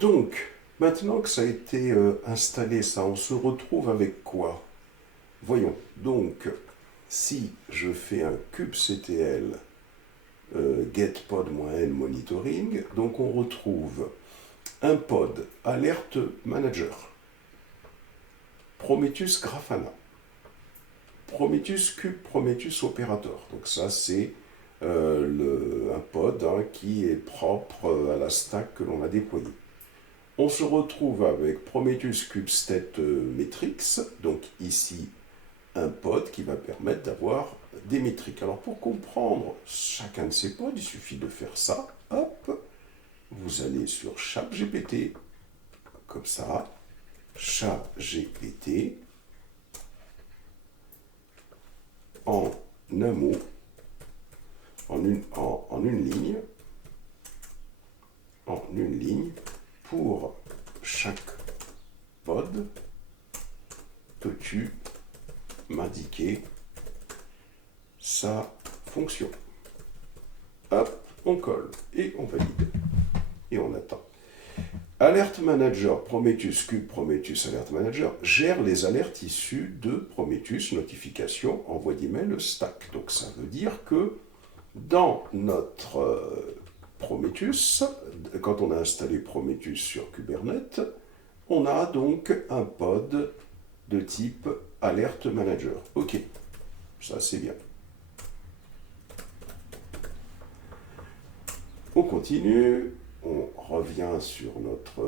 Donc, maintenant que ça a été installé, ça, on se retrouve avec quoi? Voyons. Donc, si je fais un kubectl getPod-n monitoring, donc on retrouve un pod alerte manager, Prometheus Grafana, Prometheus kube Prometheus operator. Donc ça c'est un pod qui est propre à la stack que l'on a déployée. On se retrouve avec Prometheus kubestate metrics, donc ici un pod qui va permettre d'avoir des métriques. Alors pour comprendre chacun de ces pods, il suffit de faire ça. Hop, vous allez sur ChatGPT, comme ça, ChatGPT, en un mot, en une ligne, pour chaque pod, peux-tu m'indiquer sa fonction? Hop, on colle et on valide. Et on attend. Alert Manager, Prometheus Kube, Prometheus Alert Manager gère les alertes issues de Prometheus Notification, envoi d'email stack. Donc ça veut dire que dans notre Prometheus, quand on a installé Prometheus sur Kubernetes, on a donc un pod de type Alert Manager. Ok, ça c'est bien. On continue. On revient sur notre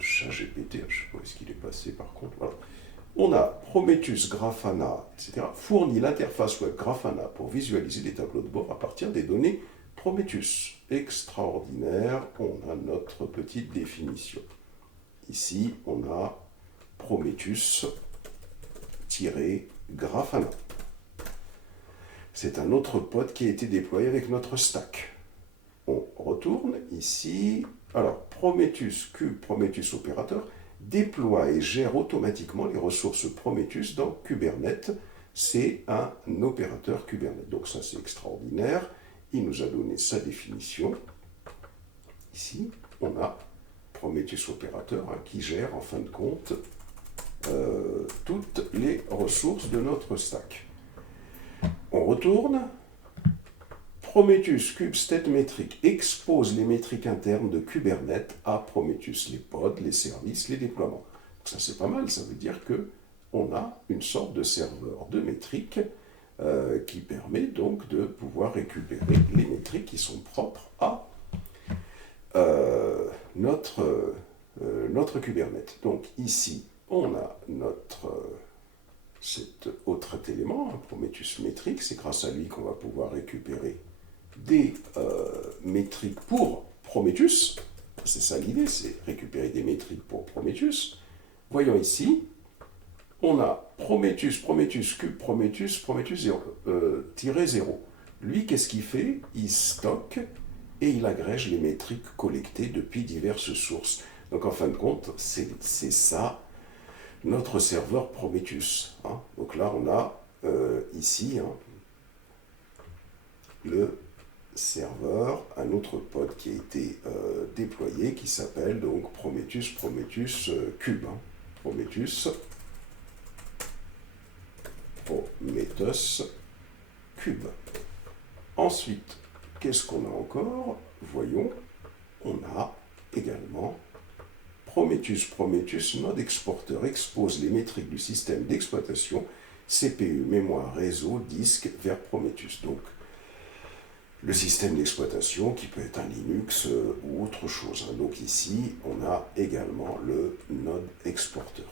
chat GPT, je ne sais pas où est-ce qu'il est passé par contre. Voilà. On a Prometheus, Grafana, etc. fournit l'interface web Grafana pour visualiser les tableaux de bord à partir des données Prometheus. Extraordinaire, on a notre petite définition. Ici, on a Prometheus-Grafana. C'est un autre pod qui a été déployé avec notre stack. On retourne ici. Alors, Prometheus kube Prometheus operator déploie et gère automatiquement les ressources Prometheus dans Kubernetes. C'est un opérateur Kubernetes. Donc ça, c'est extraordinaire. Il nous a donné sa définition. Ici, on a Prometheus operator qui gère en fin de compte toutes les ressources de notre stack. On retourne. Prometheus kubestate metric expose les métriques internes de Kubernetes à Prometheus, les pods, les services, les déploiements. Donc ça c'est pas mal, ça veut dire que on a une sorte de serveur de métriques qui permet donc de pouvoir récupérer les métriques qui sont propres à notre Kubernetes. Donc ici, on a cet autre élément, Prometheus Metrics, c'est grâce à lui qu'on va pouvoir récupérer des métriques pour Prometheus. C'est ça l'idée, c'est récupérer des métriques pour Prometheus. Voyons ici, on a Prometheus, Prometheus kube, Prometheus, Prometheus 0. Lui, qu'est-ce qu'il fait? Il stocke et il agrège les métriques collectées depuis diverses sources. Donc en fin de compte, c'est ça notre serveur Prometheus. Donc là, on a ici le serveur, un autre pod qui a été déployé qui s'appelle donc Prometheus Cube. Prometheus Cube. Ensuite, qu'est-ce qu'on a encore? Voyons, on a également Prometheus Node Exporter expose les métriques du système d'exploitation CPU, mémoire, réseau, disque vers Prometheus. Donc, le système d'exploitation qui peut être un Linux ou autre chose. Donc ici, on a également le Node Exporter.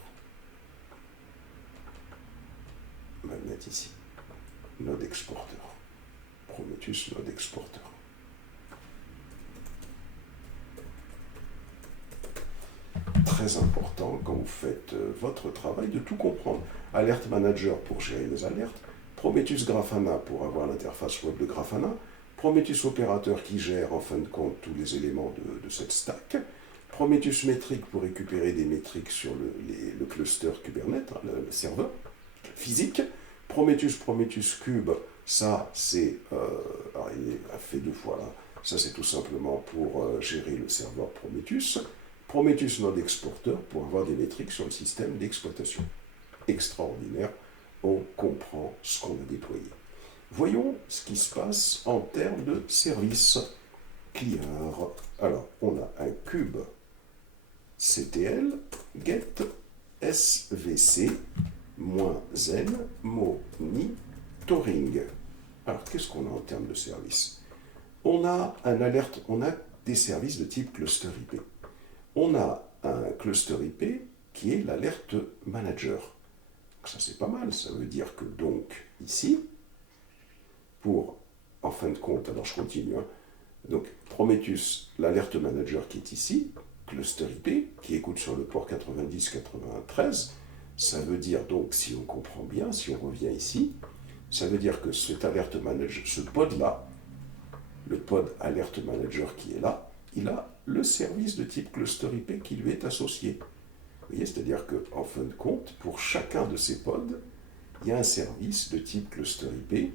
On va le mettre ici. Node Exporter. Prometheus Node Exporter. Très important quand vous faites votre travail de tout comprendre. Alert Manager pour gérer les alertes, Prometheus Grafana pour avoir l'interface web de Grafana, Prometheus Operator qui gère en fin de compte tous les éléments de cette stack, Prometheus Metric pour récupérer des métriques sur le cluster Kubernetes, le serveur physique, Prometheus Cube, ça c'est, il a fait deux fois là, ça c'est tout simplement pour gérer le serveur Prometheus, Prometheus Node Exporter pour avoir des métriques sur le système d'exploitation. Extraordinaire, on comprend ce qu'on a déployé. Voyons ce qui se passe en termes de service clear. Alors, on a un cube CTL get svc -n monitoring. Alors, qu'est-ce qu'on a en termes de service? On a un alerte, on a des services de type cluster IP. On a un cluster IP qui est l'alerte manager. Donc ça, c'est pas mal. Ça veut dire que donc, ici, en fin de compte, alors je continue, hein, donc Prometheus, l'alerte manager qui est ici, cluster IP, qui écoute sur le port 90-93, ça veut dire donc, si on comprend bien, si on revient ici, ça veut dire que cet alerte manager, ce pod-là, le pod alert manager qui est là, il a le service de type cluster IP qui lui est associé. Vous voyez, c'est-à-dire qu'en fin de compte, pour chacun de ces pods, il y a un service de type cluster IP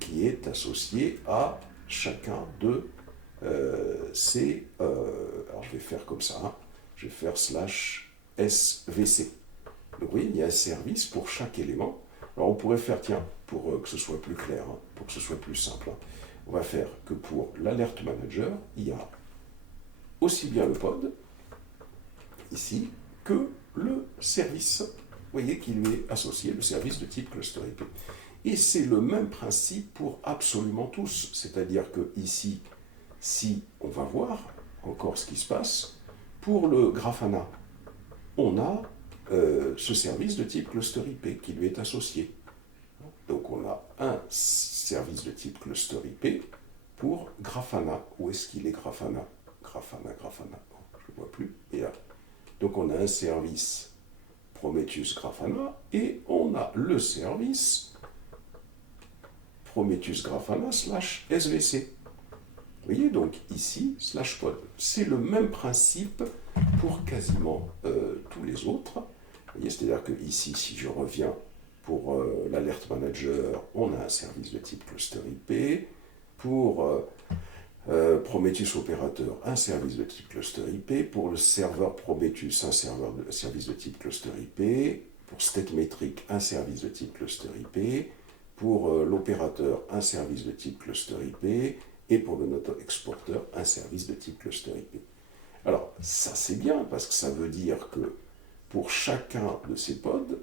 qui est associé à chacun de ces... alors je vais faire comme ça, hein, je vais faire /svc. Donc vous voyez, il y a un service pour chaque élément. Alors on pourrait faire, tiens, pour que ce soit plus clair, hein, pour que ce soit plus simple, hein, on va faire que pour l'alert manager, il y a aussi bien le pod, ici, que le service, vous voyez, qui lui est associé, le service de type cluster IP. Et c'est le même principe pour absolument tous. C'est-à-dire que ici, si on va voir encore ce qui se passe, pour le Grafana, on a ce service de type cluster IP qui lui est associé. Donc on a un service de type cluster IP pour Grafana. Où est-ce qu'il est Grafana? Grafana. Je ne vois plus. Et là. Donc on a un service Prometheus Grafana et on a le service Prometheus Grafana /svc. Vous voyez, donc ici, /pod. C'est le même principe pour quasiment tous les autres. Vous voyez, c'est-à-dire que ici, si je reviens pour l'alert manager, on a un service de type cluster IP. Pour Prometheus opérateur, un service de type cluster IP. Pour le serveur Prometheus, un service de type cluster IP. Pour StateMetric, un service de type cluster IP. Pour l'opérateur, un service de type cluster IP. Et pour le node exporter, un service de type cluster IP. Alors, ça c'est bien, parce que ça veut dire que pour chacun de ces pods,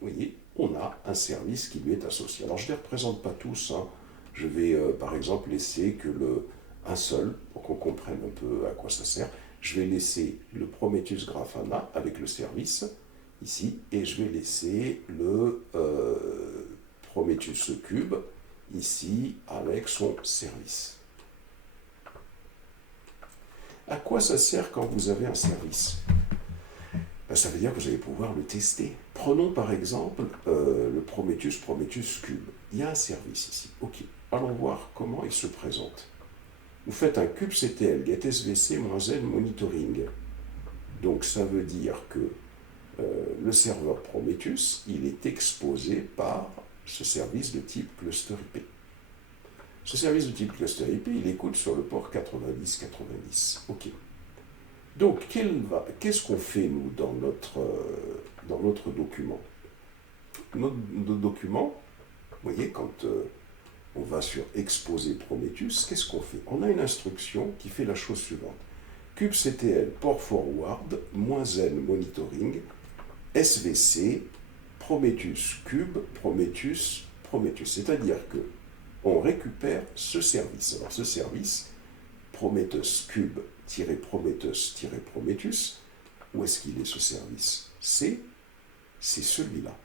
vous voyez, on a un service qui lui est associé. Alors, je ne les représente pas tous, hein. Je vais, par exemple, laisser que un seul, pour qu'on comprenne un peu à quoi ça sert. Je vais laisser le Prometheus Grafana avec le service, ici, et je vais laisser le Prometheus Cube, ici, avec son service. À quoi ça sert quand vous avez un service? Ça veut dire que vous allez pouvoir le tester. Prenons par exemple le Prometheus Cube. Il y a un service ici. Ok, allons voir comment il se présente. Vous faites un kubectl get svc-n monitoring. Donc ça veut dire que le serveur Prometheus, il est exposé par ce service de type cluster IP. Ce service de type cluster IP, il écoute sur le port 90-90. Ok. Donc, qu'est-ce qu'on fait, nous, dans notre document? Notre document, vous voyez, quand on va sur Exposer Prometheus, qu'est-ce qu'on fait? On a une instruction qui fait la chose suivante. kubectl port forward -n monitoring svc Prometheus cube Prometheus. C'est-à-dire que on récupère ce service. Alors, ce service, Prometheus cube-Prometheus, où est-ce qu'il est ce service? C'est celui-là.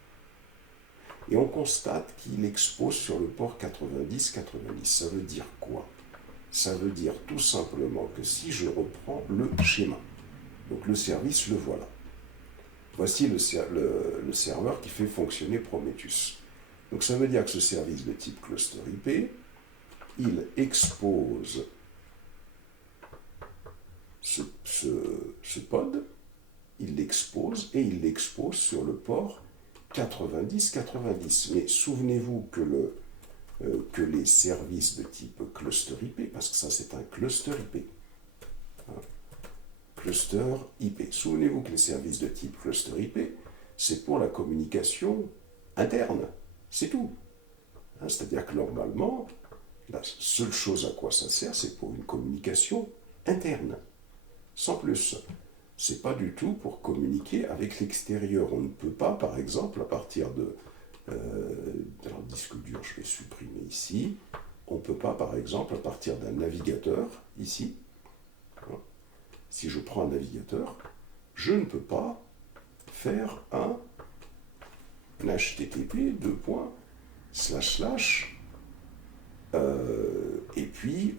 Et on constate qu'il expose sur le port 90-90. Ça veut dire quoi? Ça veut dire tout simplement que si je reprends le schéma, donc le service, le voilà. Voici le serveur qui fait fonctionner Prometheus. Donc ça veut dire que ce service de type cluster IP, il expose ce pod, il l'expose et il l'expose sur le port 90-90. Mais souvenez-vous que les services de type cluster IP, parce que ça c'est un cluster IP, hein, cluster IP. Souvenez-vous que les services de type cluster IP, c'est pour la communication interne. C'est tout. C'est-à-dire que normalement, la seule chose à quoi ça sert, c'est pour une communication interne. Sans plus. C'est pas du tout pour communiquer avec l'extérieur. On ne peut pas, par exemple, à partir de... alors, disque dur, je vais supprimer ici. On ne peut pas, par exemple, à partir d'un navigateur, ici, si je prends un navigateur, je ne peux pas faire un HTTP, et puis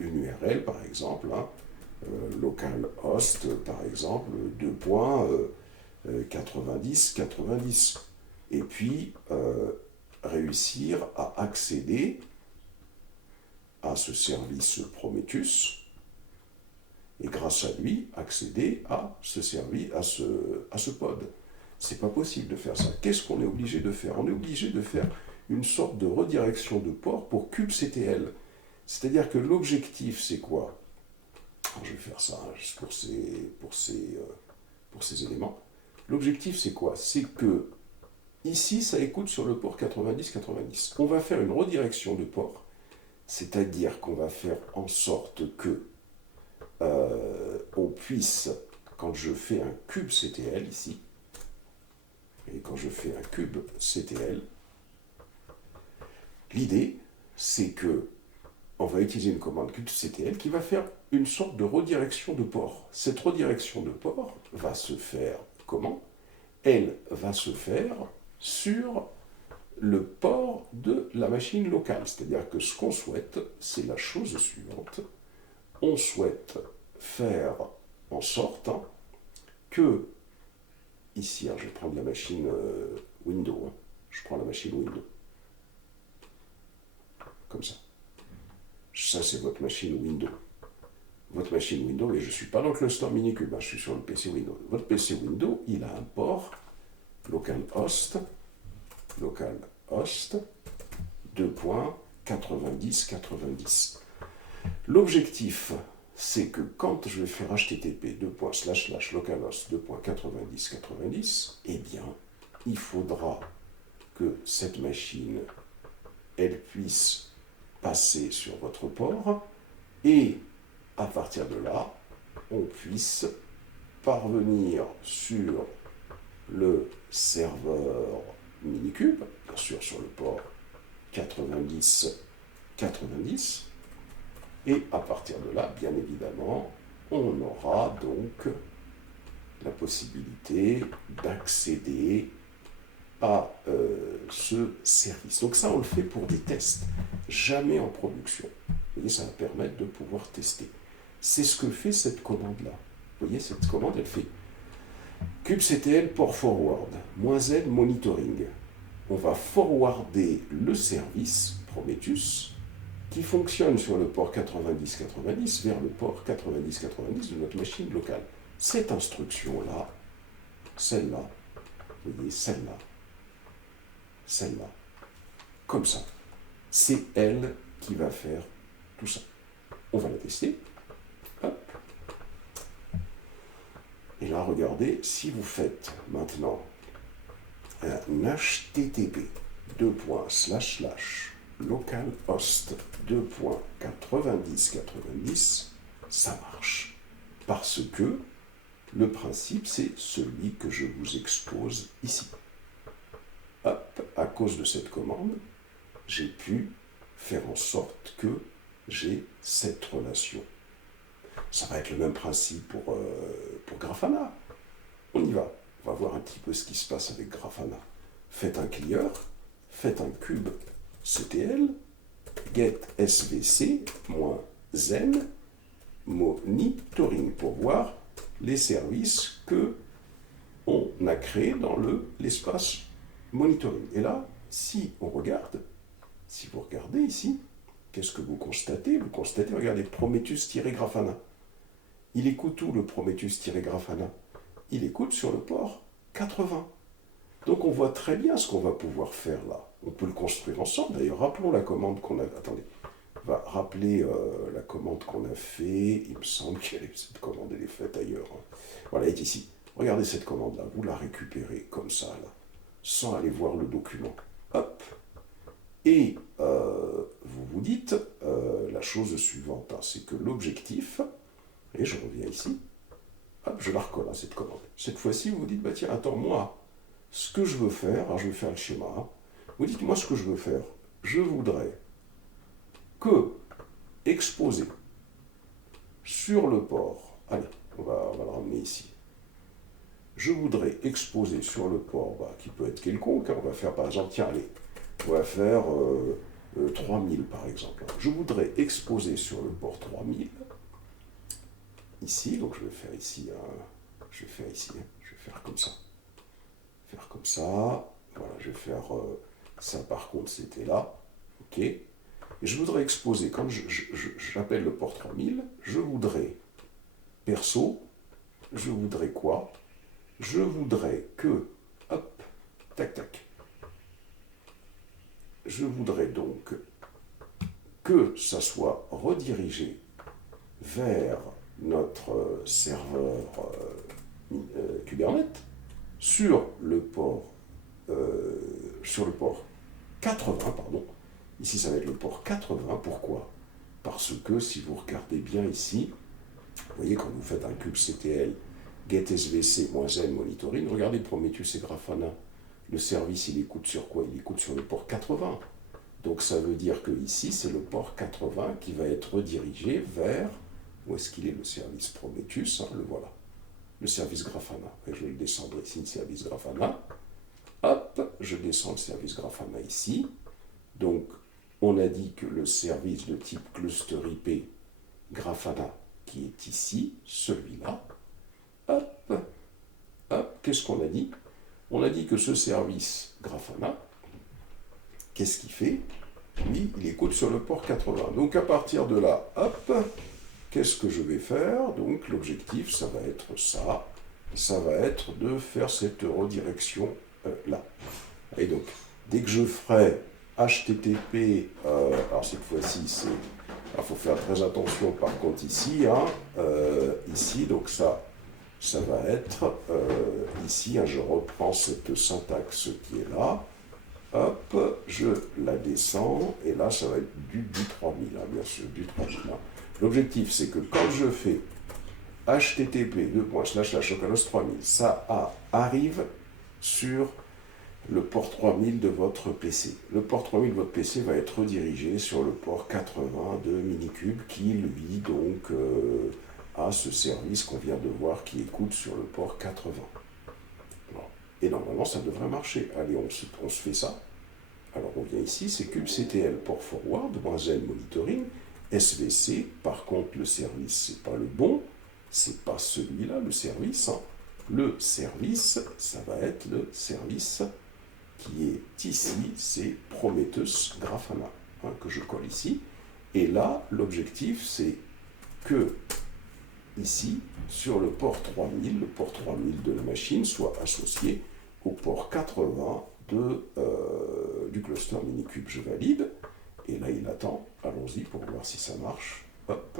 une URL, par exemple, localhost, par exemple, 2.90.90. Et puis réussir à accéder à ce service Prometheus et grâce à lui accéder à ce service, à ce pod. C'est pas possible de faire ça. Qu'est-ce qu'on est obligé de faire? On est obligé de faire une sorte de redirection de port pour kubectl. C'est-à-dire que l'objectif, c'est quoi? Alors, je vais faire ça juste pour ces éléments. L'objectif, c'est quoi? C'est que ici, ça écoute sur le port 90-90. On va faire une redirection de port, c'est-à-dire qu'on va faire en sorte que on puisse, quand je fais un kubectl ici, et quand je fais un kubectl, l'idée, c'est que on va utiliser une commande kubectl qui va faire une sorte de redirection de port. Cette redirection de port va se faire comment? Elle va se faire sur le port de la machine locale. C'est-à-dire que ce qu'on souhaite, c'est la chose suivante. On souhaite faire en sorte que, ici, je vais prendre la machine Windows, je prends la machine Windows, comme ça. Ça, c'est votre machine Windows. Votre machine Windows, et je ne suis pas dans le cluster Minikube, je suis sur le PC Windows. Votre PC Windows, il a un port localhost 2.90.90. L'objectif, c'est que quand je vais faire http localhost 2.90.90, eh bien, il faudra que cette machine, elle puisse passer sur votre port et à partir de là, on puisse parvenir sur le serveur Minikube, bien sûr sur le port 90-90, et à partir de là, bien évidemment, on aura donc la possibilité d'accéder à ce service. Donc ça, on le fait pour des tests, jamais en production. Vous voyez, ça va permettre de pouvoir tester. C'est ce que fait cette commande-là. Vous voyez, cette commande, elle fait kubectl port forward, -z monitoring. On va forwarder le service Prometheus qui fonctionne sur le port 90-90 vers le port 90-90 de notre machine locale. Cette instruction-là, celle-là, vous voyez, celle-là, comme ça, c'est elle qui va faire tout ça. On va la tester. Hop. Et là, regardez, si vous faites maintenant un http localhost 2.90.90, ça marche. Parce que le principe, c'est celui que je vous expose ici. Hop, à cause de cette commande, j'ai pu faire en sorte que j'ai cette relation. Ça va être le même principe pour Grafana. On y va. On va voir un petit peu ce qui se passe avec Grafana. Faites un clear, faites un kubectl, get svc-zen monitoring pour voir les services que on a créés dans l'espace monitoring. Et là, si on regarde, si vous regardez ici, qu'est-ce que vous constatez? Vous constatez, regardez, Prometheus-Grafana. Il écoute où le Prometheus-Grafana? Il écoute sur le port 80. Donc on voit très bien ce qu'on va pouvoir faire là. On peut le construire ensemble. D'ailleurs, rappelons la commande qu'on a. Attendez, va rappeler la commande qu'on a fait. Il me semble que cette commande elle est faite ailleurs. Hein. Voilà, elle est ici. Regardez cette commande-là. Vous la récupérez comme ça, là, sans aller voir le document. Hop. Et vous vous dites la chose suivante, hein, c'est que l'objectif, et je reviens ici, hop, je la recolle, hein, cette commande. Cette fois-ci, vous vous dites, bah tiens, attends, moi, ce que je veux faire, alors je vais faire le schéma, hein, vous dites, moi, ce que je veux faire, je voudrais que exposer sur le port, allez, on va le ramener ici, je voudrais exposer sur le port, bah, qui peut être quelconque, hein, on va faire par exemple, tiens, allez, on va faire 3000 par exemple. Je voudrais exposer sur le port 3000, ici, donc je vais faire ici, je vais faire comme ça. Faire comme ça, voilà, je vais faire ça par contre c'était là, ok. Et je voudrais exposer, quand j'appelle le port 3000, je voudrais, perso, je voudrais quoi? Je voudrais que, hop, tac tac, je voudrais donc que ça soit redirigé vers notre serveur Kubernetes sur le port 80, pardon. Ici, ça va être le port 80. Pourquoi? Parce que si vous regardez bien ici, vous voyez quand vous faites un kubectl get svc-n monitoring, regardez Prometheus et Grafana. Le service, il écoute sur quoi? Il écoute sur le port 80. Donc ça veut dire que ici, c'est le port 80 qui va être redirigé vers... Où est-ce qu'il est le service Prometheus? Le voilà. Le service Grafana. Et je vais le descendre ici, le service Grafana. Hop, je descends le service Grafana ici. Donc, on a dit que le service de type cluster IP Grafana, qui est ici, celui-là, hop, hop, qu'est-ce qu'on a dit? On a dit que ce service Grafana, qu'est-ce qu'il fait? Lui, il écoute sur le port 80. Donc, à partir de là, hop, qu'est-ce que je vais faire? Donc, l'objectif, ça va être ça. Ça va être de faire cette redirection là. Et donc, dès que je ferai HTTP, alors cette fois-ci, il faut faire très attention par contre ici, hein, ici, donc ça va être ici, hein, je reprends cette syntaxe qui est là, hop, je la descends, et là, ça va être du 3000, hein, bien sûr, du 3000. Hein. L'objectif, c'est que quand je fais http://localhost 3000, ça arrive sur le port 3000 de votre PC. Le port 3000 de votre PC va être redirigé sur le port 80 de Minikube qui, lui, donc, a ce service qu'on vient de voir qui écoute sur le port 80. Voilà. Et normalement, ça devrait marcher. Allez, on se fait ça. Alors, on vient ici, c'est kubectl port forward, -n monitoring, SVC. Par contre, le service, c'est pas le bon. C'est pas celui-là, le service. Hein. Le service, ça va être le service qui est ici, c'est Prometheus Grafana, hein, que je colle ici. Et là, l'objectif, c'est que, ici, sur le port 3000, le port 3000 de la machine soit associé au port 80 du cluster Minikube. Je valide, et là, il attend. Allons-y pour voir si ça marche. Hop,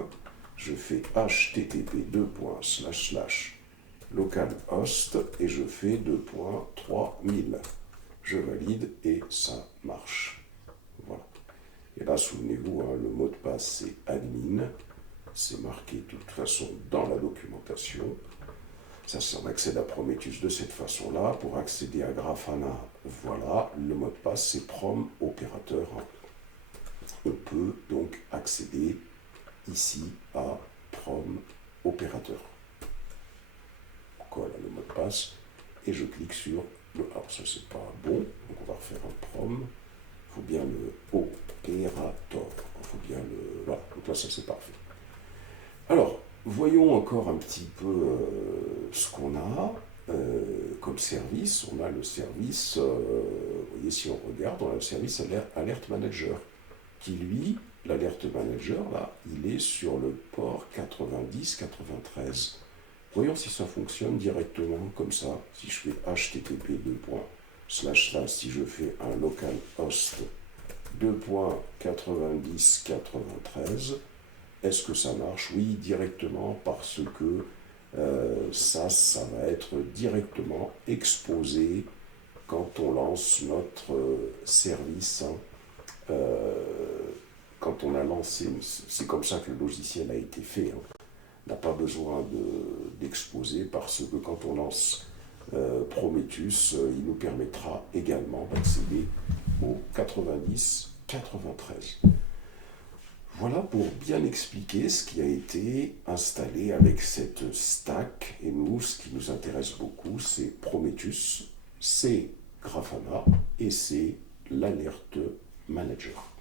je fais http://localhost et je fais 2.3000. Je valide et ça marche. Voilà. Et là, souvenez-vous, hein, le mot de passe, c'est admin. C'est marqué de toute façon dans la documentation. Ça, on accède à Prometheus de cette façon-là. Pour accéder à Grafana, voilà, le mot de passe, c'est prom opérateur. On peut donc accéder ici à prom opérateur. On colle le mot de passe et je clique sur alors ça c'est pas bon, donc on va refaire un prom, il faut bien le opérateur, il faut bien le... Voilà, donc là ça c'est parfait. Alors, voyons encore un petit peu ce qu'on a comme service. On a le service, vous voyez si on regarde, on a le service Alert Manager, qui lui, l'Alert Manager, là, il est sur le port 90-93. Voyons si ça fonctionne directement comme ça. Si je fais http:// si je fais un localhost 2.90.93. Est-ce que ça marche? Oui, directement, parce que ça va être directement exposé quand on lance notre service. Quand on a lancé, c'est comme ça que le logiciel a été fait. On n'a pas besoin d'exposer parce que quand on lance Prometheus, il nous permettra également d'accéder au 90-93. Voilà pour bien expliquer ce qui a été installé avec cette stack. Et nous, ce qui nous intéresse beaucoup, c'est Prometheus, c'est Grafana et c'est l'Alert Manager.